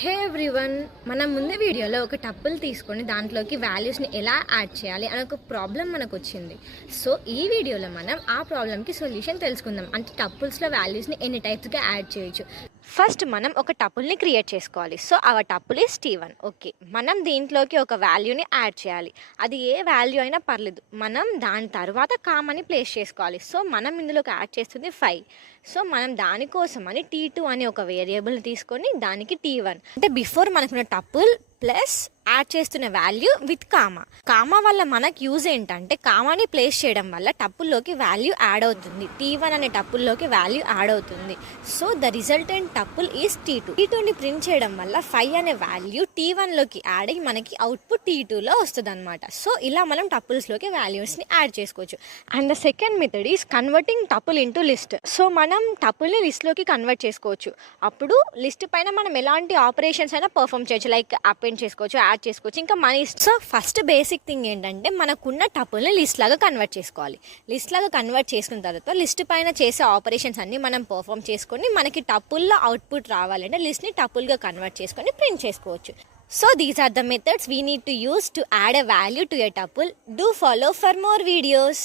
హే everyone, మనం ముందు వీడియోలో ఒక టప్పులు తీసుకొని దాంట్లోకి వాల్యూస్ని ఎలా యాడ్ చేయాలి అని ఒక ప్రాబ్లం మనకు వచ్చింది. సో ఈ వీడియోలో మనం ఆ ప్రాబ్లంకి సొల్యూషన్ తెలుసుకుందాం. అంటే టప్పుల్స్లో వాల్యూస్ని ఎన్ని టైప్స్గా యాడ్ చేయొచ్చు. ఫస్ట్ మనం ఒక టపుల్ని క్రియేట్ చేసుకోవాలి. సో ఆ టపుల్ ఈస్ T1. ఓకే, మనం దీంట్లోకి ఒక వాల్యూని యాడ్ చేయాలి. అది ఏ వాల్యూ అయినా పర్లేదు. మనం దాని తర్వాత కామని ప్లేస్ చేసుకోవాలి. సో మనం ఇందులోకి యాడ్ చేస్తుంది 5. సో మనం దానికోసమని T2 అనే ఒక వేరియబుల్ని తీసుకొని దానికి T1 అంటే బిఫోర్ మనకున్న టపుల్ ప్లస్ యాడ్ చేస్తున్న వాల్యూ విత్ కామా వల్ల మనకు యూజ్ ఏంటంటే కామాని ప్లేస్ చేయడం వల్ల టప్పుల్లోకి వాల్యూ యాడ్ అవుతుంది. T1 అనే టప్పుల్లోకి వాల్యూ యాడ్ అవుతుంది. So the resultant tuple is T2ని ప్రింట్ చేయడం వల్ల 5 అనే వాల్యూ T1లోకి యాడ్ అయ్యి మనకి అవుట్పుట్ T2లో వస్తుంది అనమాట. సో ఇలా మనం టప్పుల్స్లోకి వాల్యూస్ని యాడ్ చేసుకోవచ్చు. And the second method is converting tuple into list. So మనం టపుల్ని లిస్ట్లోకి కన్వర్ట్ చేసుకోవచ్చు. అప్పుడు లిస్ట్ పైన మనం ఎలాంటి ఆపరేషన్స్ అయినా పర్ఫామ్ చేయొచ్చు. లైక్ అపెండ్ చేసుకోవచ్చు, యాడ్ చేసుకోవచ్చు, ఇంకా మన సో ఫస్ట్ బేసిక్ థింగ్ ఏంటంటే మనకున్న టపుల్ని లిస్ట్ లాగా కన్వర్ట్ చేసుకోవాలి. లిస్ట్ లాగా కన్వర్ట్ చేసుకున్న తర్వాత లిస్ట్ పైన చేసే ఆపరేషన్స్ అన్ని మనం పర్ఫామ్ చేసుకొని మనకి టపుల్లో అవుట్పుట్ రావాలంటే లిస్ట్ని టపుల్గా కన్వర్ట్ చేసుకొని ప్రింట్ చేసుకోవచ్చు. So these are the methods we need to use to add a value to a tuple. Do follow for more videos.